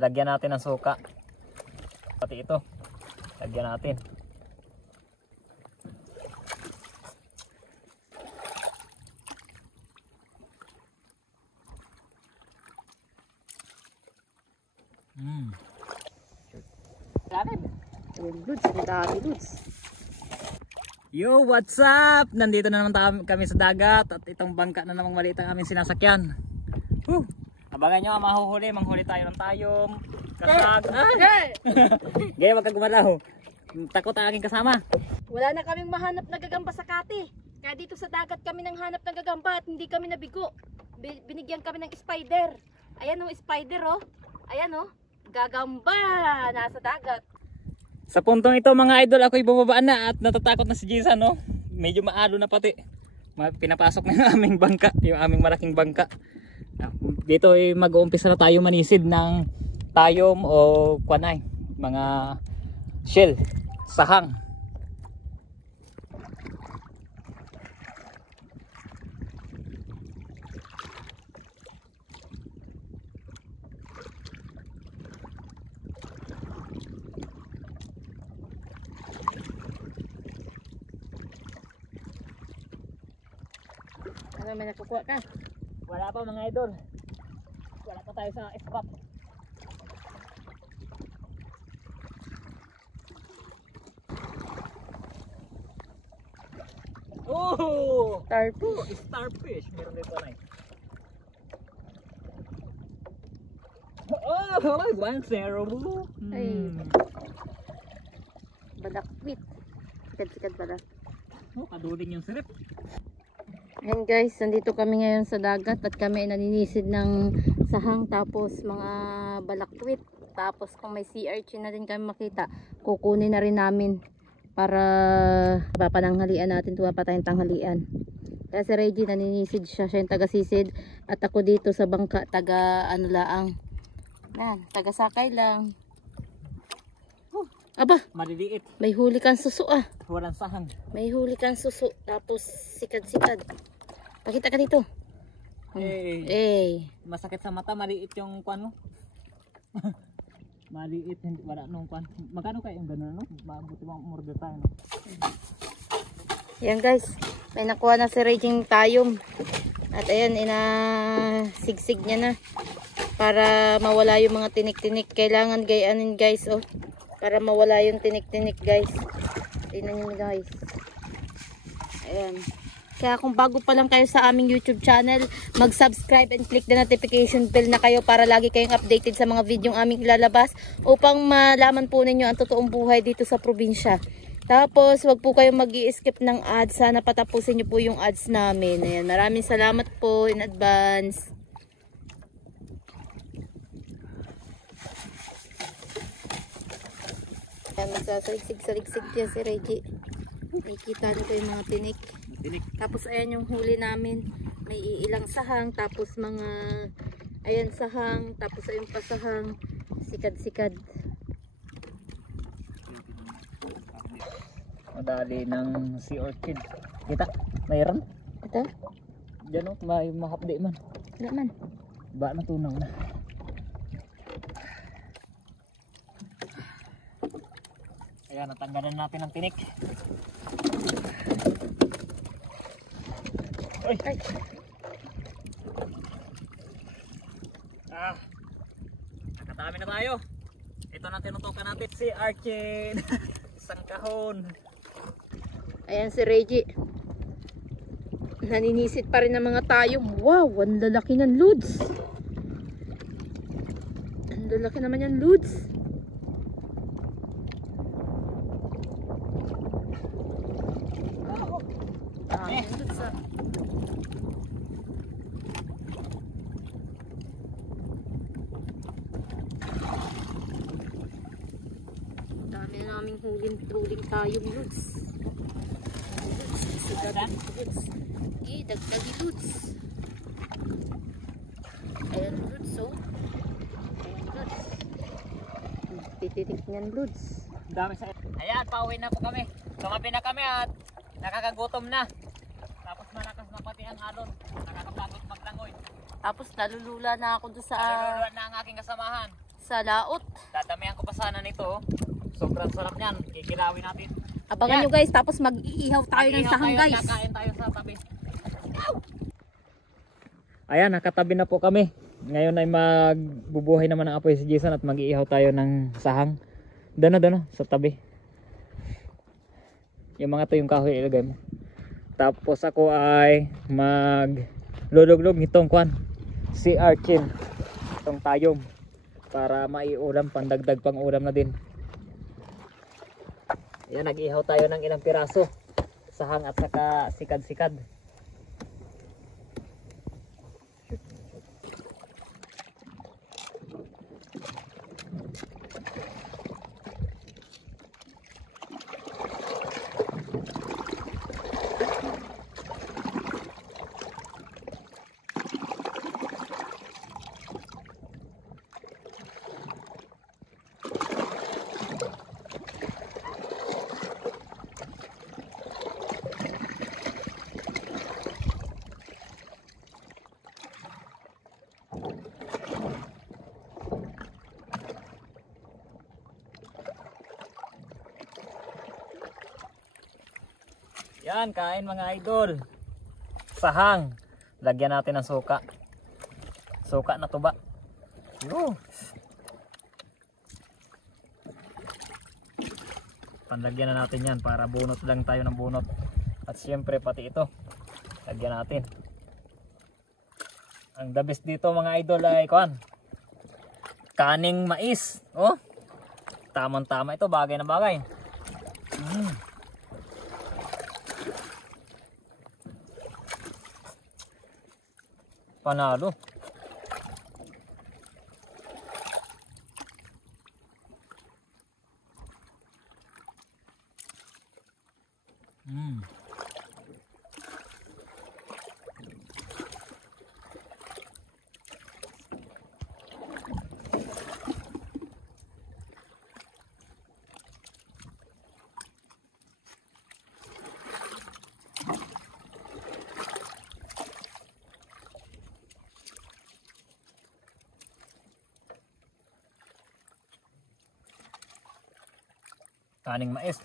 Lagyan natin ng suka. Pati ito. Lagyan natin. Lods, ang dami lods. Yo, what's up? Nandito na naman kami sa dagat at itong bangka na namang maliit ang aming sinasakyan. Abangan nyo, manghuli tayo ng tayom, kasag. Gaya, wag ka gumalaw. Takot ang aking kasama. Wala na kaming mahanap na gagamba sa Kati. Kaya dito sa dagat kami nang hanap ng gagamba at hindi kami nabigo. Binigyan kami ng spider. Ayan o, spider o. Ayan o, gagamba nasa dagat. Sa puntong ito mga idol, ako'y bababaan na at natatakot na si Jisa, no? Medyo maalo na pati. Pinapasok na yung aming bangka, yung aming malaking bangka. Dito ay mag-uumpisa na tayo manisid ng tayom o kwanay, mga shell, sahang. Ano may nakukuha ka? Wala pa mga idol. Wala pa tayo sa spot. Oh! Starfish. Starfish. Meron dito na eh. Oh! 1-0. Ay. Badakwit. Sikat-sikat pala. Oh, kaduling yung sirip. Ayan guys, nandito kami ngayon sa dagat at kami naninisid ng sahang tapos mga balakwit. Tapos kung may sea urchin na din kami makita, kukunin na rin namin para papananghalian natin, tuwa pa tayong tanghalian. Kaya si Reggie naninisid siya yung taga-sisid at ako dito sa bangka taga ano laang. Yan, taga-sakay lang. Aba, Maliliit. may huli kang suso ah. Walang sahang. May huli kang suso tapos sikad-sikad. Pakita ka dito. Masakit sa mata, maliit yung kwan mo. Maliit, hindi wala nung kwan. Magkano kaya yung gano'n, no? Mabuti bang umorder tayo, no? Yan guys, may nakuha na si Reggie tayom. At ayan, sigsig niya na. Para mawala yung mga tinik-tinik. Kailangan gayanin guys, oh. Para mawala yung tinik-tinik guys. Tingnan niyo guys. Ayan. Kaya kung bago pa lang kayo sa aming YouTube channel, mag-subscribe and click the notification bell na kayo para lagi kayong updated sa mga video aming ilalabas upang malaman po ninyo ang totoong buhay dito sa probinsya. Tapos, wag po kayong mag-i-skip ng ads. Sana patapusin nyo po yung ads namin. Ayan. Maraming salamat po in advance. Ayan, magsasaligsig-saligsig niya si Reggie. Nakikita nyo po yung mga tinik. Tapos ayan yung huli namin. May ilang sahang. Tapos mga ayan sahang. Tapos ayun pa sahang. Sikad-sikad. Madali ng sea orchid. Kita, mayroon? Ito? Diyan o, may mahapdi man. Wala man. Ba na tunaw na. Ayan, natanggalan natin ang tinik. Ay! Ay. Nakatami na tayo. Ito na tinutukan natin si Archin. Isang kahon. Ayan si Reggie. Naninisid pa rin ng mga tayong. Wow, ang lalaki ng loads. Ang lalaki naman yung loads. Dami na naming huling tayong loads. Dagdagi loads. Ayan loads oh. Ayan loads. Tititik niyan loads. Dami sa... Ayan, pauwi na po kami. Tumabi na kami at nakakagutom na. Tapos malakas na pati ang alon. Nakakapagod maglangoy. Tapos nalulula na ako doon Naluluwan na ang aking kasamahan. sa laot. Dadamihan ko pa sana nito. Sobrang sarap niyan. Kikilawin natin. Abangan nyo guys, tapos mag-iihaw tayo ng sahang guys. Kakain tayo sa tabi. Ayan, nakatabi na po kami. Ngayon ay magbubuhay naman ang apoy si Jason at mag-iihaw tayo ng sahang. Dano, sa tabi. Yung mga to yung kahoy ilagay mo. Tapos ako ay magluluglog nitong kwan. Si Archin. Itong tayom. Para maiulam, pandagdag pang ulam na din. Ayan, nag-ihaw tayo ng ilang piraso. Sahang at saka sikad-sikad. Yan, kain mga idol. Sahang. Lagyan natin ng suka. Suka na tuba. Panlagyan na natin yan para bunot lang tayo ng bunot. At siyempre pati ito. Lagyan natin. Ang the best dito mga idol ay kaning mais. Oh. Tamang-tama ito, bagay na bagay. Panalo. Kaning mais.